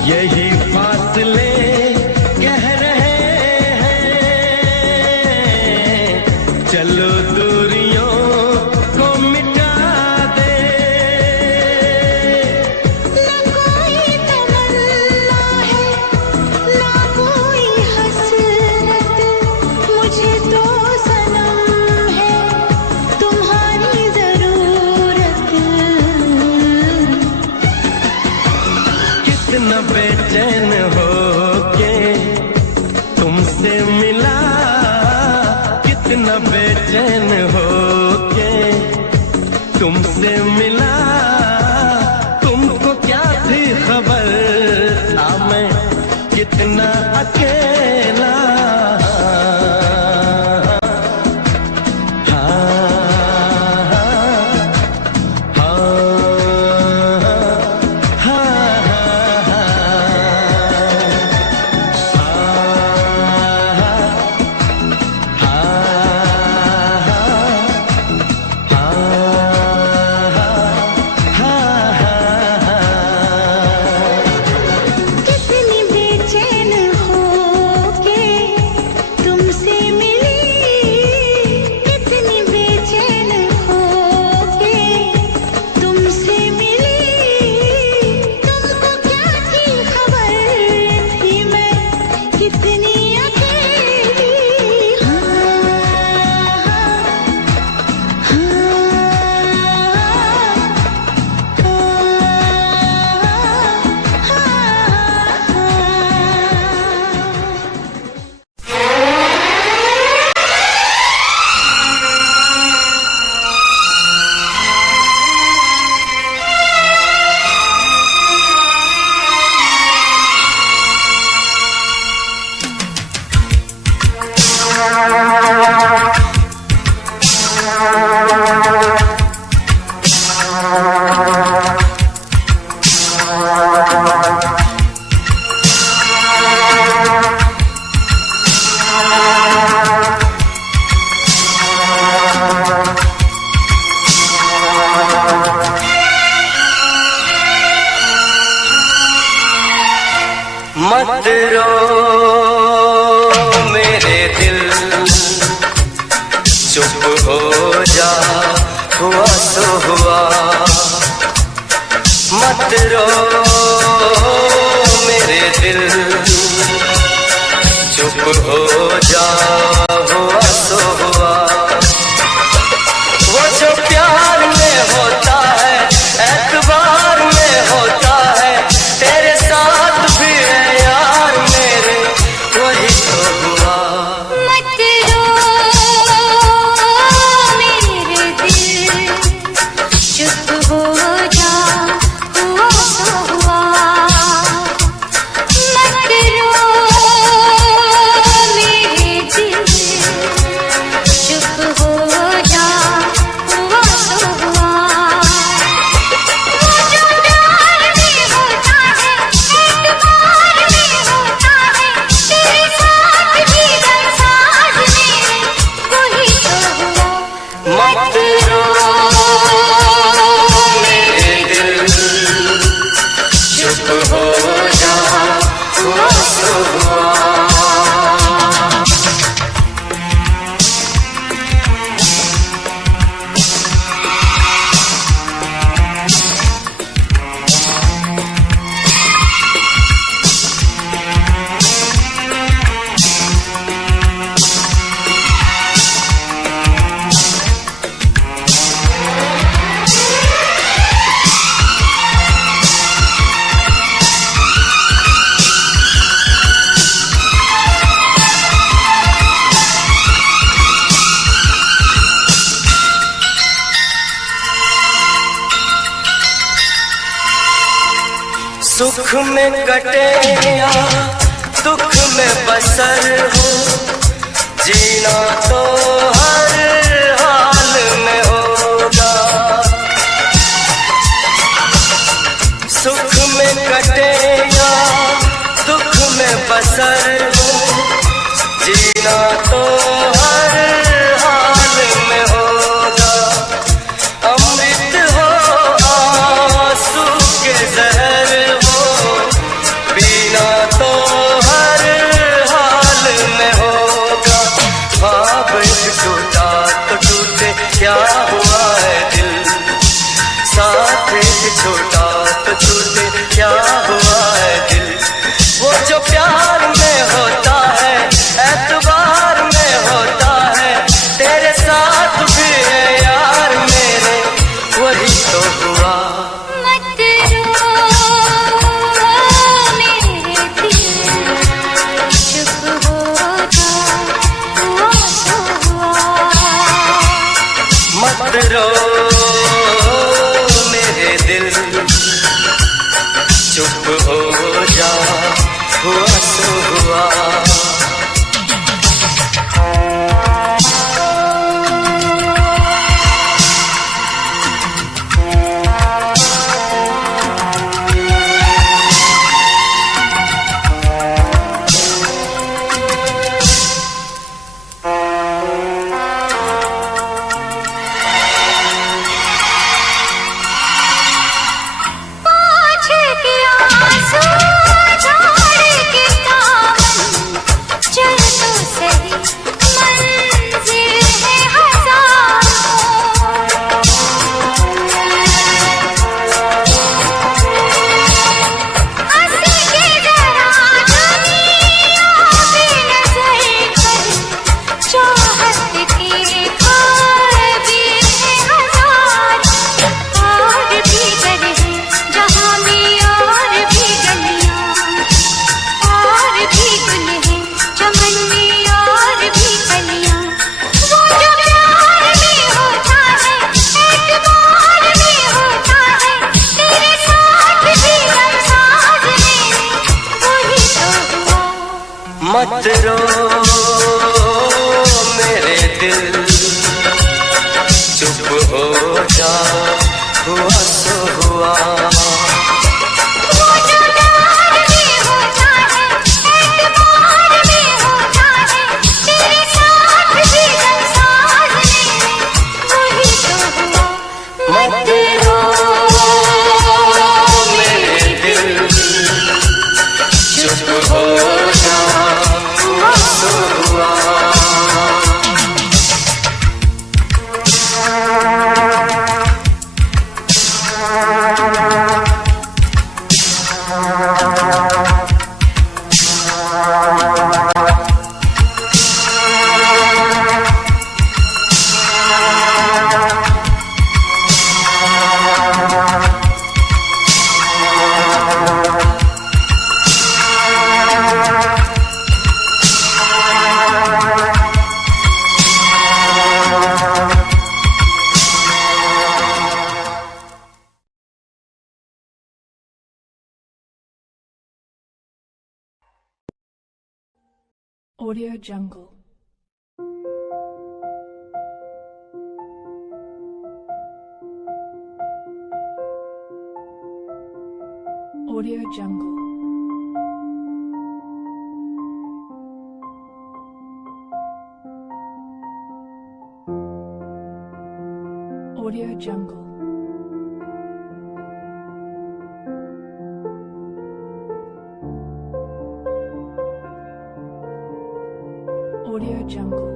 यही फासले कह रहे हैं, चलो दूरियों को मिटा दे। न कोई तमन्ना है ना कोई हसरत, मुझे तो सनम है तुम्हारी जरूरत। कितना बेचैन हो के तुमसे मिला, कितना बेचैन हो के तुमसे मिला। तुमको क्या थी खबर था मैं कितना अकेला। कितनी बेचैन हो मत रो मेरे दिल, चुप हो जा, हुआ सो हुआ। मत रो मेरे दिल, चुप हो जा, हुआ सो हुआ। वो जो प्यार में होता है, एतबार में होता है, तेरे साथ भी है यार मेरे, वही तो हुआ। मत रो मेरे दिल, चुप हो जा, हुआ सो हुआ। मत रो मेरे दिल, चुप हो जा, हुआ सो हुआ। वो जो प्यार में होता है, एतबार में होता है, तेरे साथ भी गमसाज मेरे, वही तो हुआ। मत रो मेरे दिल, चुप हो जा, हुआ सो हुआ। सुख में कटे या दुख में बसर हो, जीना तो हर हाल में होगा। सुख में कटे या दुख में बसर हो, जीना तो हर हाल में होगा। अमृत हो आंसू के जहर हो, पीना तो हर हाल में होगा। ख्वाब एक टूटा तो टूटे, क्या हुआ है दिल, साथ एक छोटा तो छूटे, क्या हुआ है दिल। वो जो प्यार में होता है, एतबार में होता है, तेरे साथ भी है यार मेरे, वही तो हुआ। मत रो मेरे दिल, चुप हो जा, हुआ सो हुआ। मत रो मेरे दिल, चुप हो जा, हुआ सो हुआ। पाँच के आंसू झाड़ के दामन, चल तो सही मंजिल है हजारों। हंस के जरा दुनिया पे नजर कर, चाहत के ख्वाब भी है हजार। और भी घर है जहाँ में और भी गलियाँ, और भी गुल है चमन में और भी कलियाँ। वो जो प्यार में होता है, एतबार में होता है, तेरे साथ भी गमसाज मेरे, वही तो हुआ। मत रो मेरे दिल, चुप हो जा, हुआ सो हुआ। वो जो प्यार में होता है, एतबार में होता है, तेरे साथ भी गमसाज मेरे, वही तो हुआ। मत रो मेरे दिल, चुप Audio Jungle. Audio Jungle. Audio Jungle. Audio Jungle.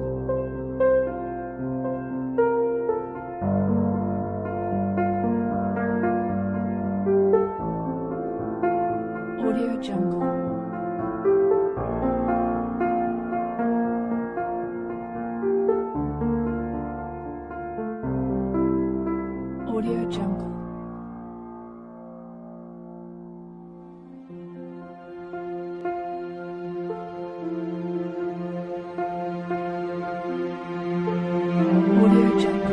Audio Jungle. Audio Jungle. Audio Jungle.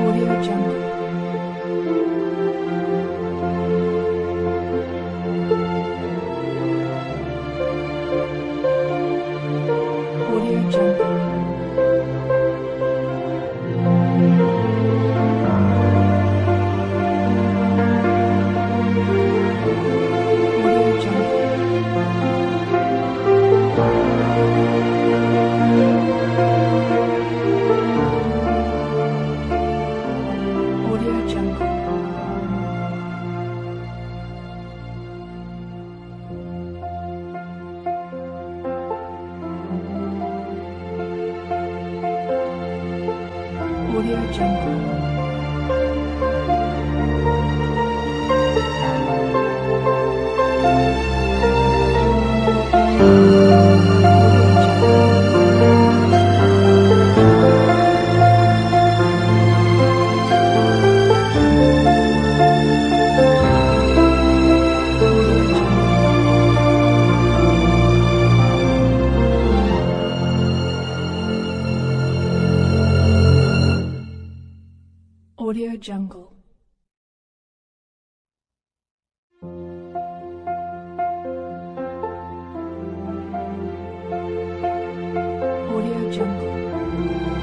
Audio Jungle. Audio Jungle. Audio Jungle. Audio Jungle. Audio Jungle. Audio Jungle. Audio Jungle.